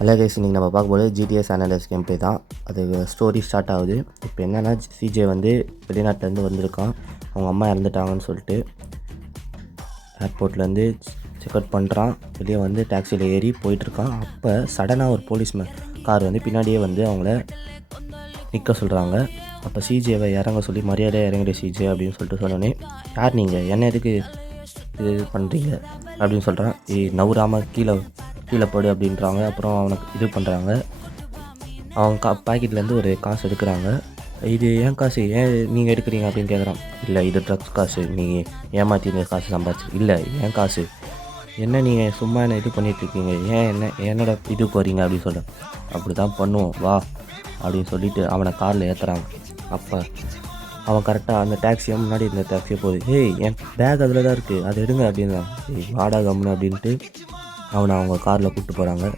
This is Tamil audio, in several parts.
ஹலோ கைஸ், இன்றைக்கி நம்ம பார்க்கும்போது GTA San Andreas game play தான். அது ஸ்டோரி ஸ்டார்ட் ஆகுது. இப்போ என்னென்னா, சிஜே வந்து வெளிநாட்டிலேருந்து வந்திருக்கான். அவங்க அம்மா இறந்துட்டாங்கன்னு சொல்லிட்டு ஏர்போர்ட்லேருந்து செக் அவுட் பண்ணுறான். வெளியே வந்து டாக்ஸியில் ஏறி போயிட்டுருக்கான். அப்போ சடனாக ஒரு போலீஸ்மேன் கார் வந்து பின்னாடியே வந்து அவங்கள நிற்க சொல்கிறாங்க. அப்போ சிஜேவை இறங்க சொல்லி மரியாதையாக இறங்கிட சிஜே அப்படின்னு சொல்லிட்டு சொன்னோன்னே, யார் நீங்கள், என்ன எதுக்கு இது பண்ணுறீங்க அப்படின்னு சொல்கிறான். நவுறாமல் கீழே போடு அப்படின்றாங்க. அப்புறம் அவனுக்கு இது பண்ணுறாங்க. அவன் பாக்கெட்லேருந்து ஒரு காசு எடுக்கிறாங்க. இது ஏன் காசு, ஏன் நீங்கள் எடுக்கிறீங்க அப்படின்னு கேட்குறான். இல்லை, இது ட்ரக்ஸ் காசு, நீங்கள் ஏமாற்றி காசு சம்பாதிச்சு. இல்லை, ஏன் காசு, என்ன நீங்கள் சும்மா என்ன இது பண்ணிகிட்ருக்கீங்க, ஏன் என்னோட இது போகிறீங்க அப்படின்னு சொல்கிறேன். அப்படி தான் பண்ணுவோம், வா அப்படின்னு சொல்லிவிட்டு அவனை காரில் ஏற்றுறாங்க. அப்போ அவன் கரெக்டாக அந்த டாக்ஸியை முன்னாடி இருந்த டாக்ஸியை போகுது. ஏய், என் பேக் அதில் தான் இருக்குது, அதை எடுங்க அப்படின்னா. வாடா கம்னு அப்படின்ட்டு அவனை அவங்க காரில் கூப்பிட்டு போகிறாங்க.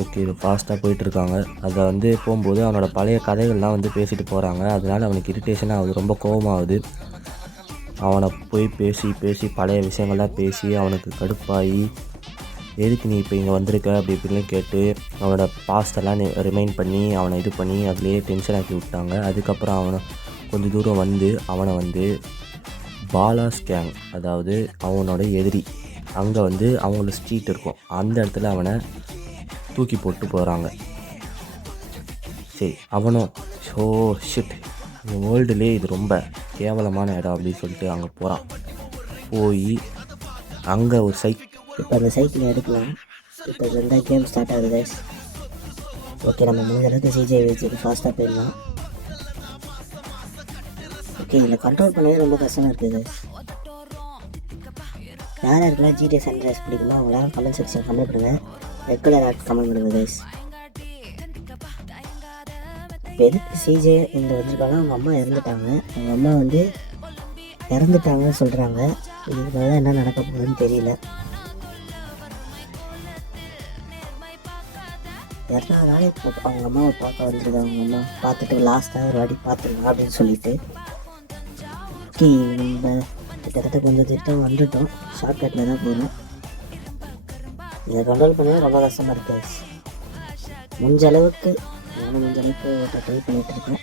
ஓகே, இது ஃபாஸ்ட்டாக போயிட்டுருக்காங்க. அதை வந்து போகும்போது அவனோட பழைய கதைகள்லாம் வந்து பேசிட்டு போகிறாங்க. அதனால் அவனுக்கு இரிட்டேஷனாக ஆகுது, ரொம்ப கோபமாகுது. அவனை போய் பேசி பழைய விஷயங்கள்லாம் பேசி அவனுக்கு கடுப்பாகி, எதுக்கு நீ இப்போ இங்கே வந்திருக்க அப்படி இப்படின்னு கேட்டு அவனோட பாஸ்டெல்லாம் ரிமைண்ட் பண்ணி அவனை இது பண்ணி அதுலேயே டென்ஷன் ஆக்கி விட்டாங்க. அதுக்கப்புறம் அவனை கொஞ்சம் தூரம் வந்து அவனை வந்து பாலாஸ் கேங், அதாவது அவனோட எதிரி, அங்கே வந்து அவங்களோட ஸ்ட்ரீட் இருக்கும், அந்த இடத்துல அவனை தூக்கி போட்டு போகிறாங்க. சரி, அவனும் ஷோ ஷிட், இந்த வேர்ல்டுலேயே இது ரொம்ப கேவலமான இடம் அப்படின்னு சொல்லிட்டு அங்கே போகிறான். போய் அங்கே ஒரு இப்போ அந்த சைக்கிள் எடுக்கலாம். இப்போ ரெண்டாவது கேம் ஸ்டார்ட் ஆகுது கைஸ். ஓகே, நம்ம முடிஞ்ச அளவுக்கு சிஜே வச்சுட்டு ஃபாஸ்ட்டாக போயிடலாம். ஓகே, இதில் கண்ட்ரோல் பண்ணவே ரொம்ப கஷ்டமாக இருக்குது கைஸ். யார் யாருக்குலாம் ஜிடிஏ சான் ஆண்ட்ரியாஸ் பிடிக்குமோ அவங்களாம் கமெண்ட் செக்ஷன் கமெண்ட் பண்ணுங்கள். ரெட் கலர் ஆட் கமெண்ட் பண்ணுங்கள் கைஸ். இப்போ எதுக்கு சிஜே இங்கே வந்திருக்காங்கன்னா, அவங்க அம்மா இறந்துட்டாங்க. அவங்க அம்மா வந்து இறந்துட்டாங்கன்னு சொல்கிறாங்க. இதுக்கு மேலே என்ன நடக்க போகுதுன்னு தெரியல. இறந்ததுனால இப்போ அவங்க அம்மாவை பார்க்க வந்துருக்காங்க. அவங்க அம்மா பார்த்துட்டு லாஸ்ட்டாக ஒரு வாட்டி பார்த்துருங்க அப்படின்னு சொல்லிட்டு. ஓகே, நம்ம கிட்டத்தட்ட கொஞ்சம் திட்டம் வந்துட்டோம். ஷார்ட்கட்டில் தான் போகணும். இதை கண்ட்ரோல் பண்ணவே ரொம்ப கஷ்டமாக இருக்குது. முடிஞ்ச அளவுக்கு ஓட்ட ட்ரை பண்ணிகிட்ருக்கேன்.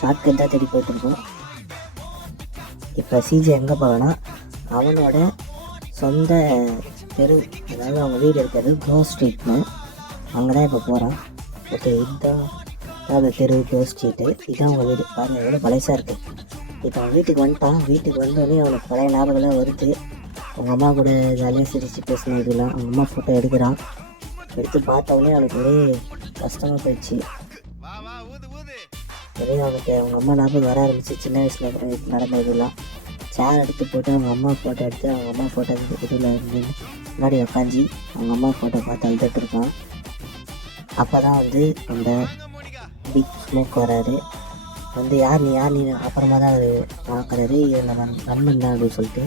ஷார்ட்கட் தான் தேடி போயிட்டுருக்கோம். இப்போ சிஜே எங்கே போகிறான்னா, அவனோட சொந்த தெரு, அதாவது அவங்க வீடு இருக்கிறது க்ளோ ஸ்ட்ரீட்னு, அங்கே தான் இப்போ போகிறான். ஓகே, இதுதான் அந்த தெரு க்ளோ ஸ்ட்ரீட்டு. இதுதான் அவங்க வீடு. பாருங்கள், எவ்வளோ பழசாக இருக்குது. இப்போ அவன் வீட்டுக்கு வந்துட்டான். வீட்டுக்கு வந்தோடனே அவனுக்கு பழைய ஞாபகம்லாம் வருது. அவங்க அம்மா கூட ஜாலியாக சிரித்து பேசின இதெல்லாம் அவங்க அம்மா ஃபோட்டோ எடுக்கிறான். எடுத்து பார்த்தவொடனே அவனுக்கு ஒரே கஷ்டமாக போயிடுச்சு. ஒரே அவனுக்கு அவங்க அம்மா ஞாபகம் வர ஆரம்பிச்சு. சின்ன வயசில் நடந்த இதெல்லாம் சேர் எடுத்து போட்டு அவங்க அம்மா ஃபோட்டோ எடுத்து அவங்க அம்மா ஃபோட்டோ இதில் இருந்து முன்னாடி உக்காஞ்சி அவங்க அம்மா ஃபோட்டோ பார்த்து அழுதுட்டு இருக்கான். அப்போ தான் வந்து அந்த பிக் ஸ்மோக் வராரு. வந்து யார் நீ அப்புறமா தான் அவர் பார்க்குறாரு. நம்ம நண்பன் தான் அப்படின்னு சொல்லிட்டு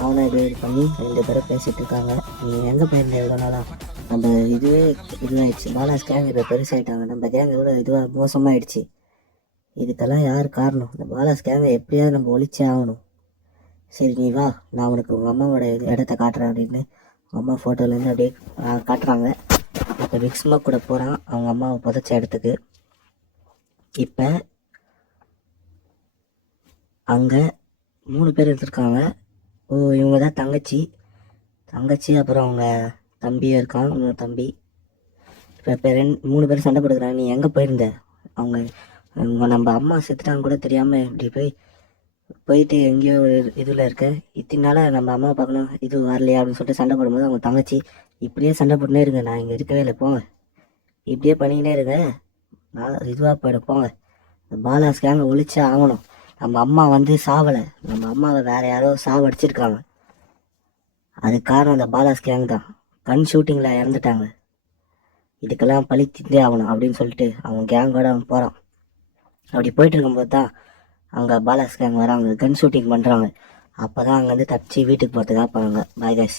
அவனை இது பண்ணி 2 பேரும் பேசிகிட்டு இருக்காங்க. நீ எங்கே போயிருந்த எவ்வளோ நாளாக, நம்ம இதுவாகிடுச்சு, பாலாஸ் கேங் இப்போ பெருசாகிட்டாங்க, நம்ம கேங் எவ்வளோ இதுவாக மோசமாகிடுச்சு, இதுக்கெல்லாம் யார் காரணம், இந்த பாலாஸ் கேங்கை எப்படியாவது நம்ம ஒழிச்சே ஆகணும். சரி நீ வா, நான் உனக்கு உங்கள் அம்மாவோட இடத்த காட்டுறேன் அப்படின்னு அவங்க அம்மா ஃபோட்டோலேருந்து அப்படியே காட்டுறாங்க. இப்போ பிக் ஸ்மோக் கூட போகிறான் அவங்க அம்மாவை புதைச்ச இடத்துக்கு. இப்போ அங்கே 3 பேர் எடுத்துருக்காங்க. ஓ, இவங்க தான் தங்கச்சி, அப்புறம் அவங்க தம்பியும் இருக்கான், இன்னொரு தம்பி. இப்போ 3 பேர் சண்டை போட்டுக்கிறாங்க. நீ எங்கே போயிருந்த, நம்ம அம்மா செத்துட்டாங்க கூட தெரியாமல் இப்படி போயிட்டு எங்கேயோ ஒரு இதில் இருக்க, இத்தனை நாளாக நம்ம அம்மாவை பார்க்கணும், இது வரலையா அப்படின்னு சொல்லிட்டு சண்டை போடும்போது அவங்க தங்கச்சி, இப்படியே சண்டை போட்டுனே இருங்க, நான் இங்கே இருக்கவே இல்லை, போங்க, இப்படியே பண்ணிக்கிட்டே இருங்க, நான் இதுவாக போயிட, போங்க, இந்த பாலாஸ் கேங்கை ஒழிச்சே ஆகணும். நம்ம அம்மா வந்து சாவலை, நம்ம அம்மாவை வேறு யாரோ சாவடிச்சிருக்காங்க, அதுக்கு காரணம் அந்த பாலாஸ் கேங் தான், கன் ஷூட்டிங்கில் இறந்துட்டாங்க, இதுக்கெல்லாம் பழி திட்டே ஆகணும் அப்படின்னு சொல்லிட்டு அவன் கேங்கோட அவன் போகிறான். அப்படி போயிட்டு இருக்கும்போது தான் அங்கே பாலாஸ் கேங் வராங்க, கன் ஷூட்டிங் பண்ணுறாங்க. அப்போ தான் அங்கேருந்து தப்பிச்சு வீட்டுக்கு போகிறதுக்காக போகிறாங்க. Bye guys.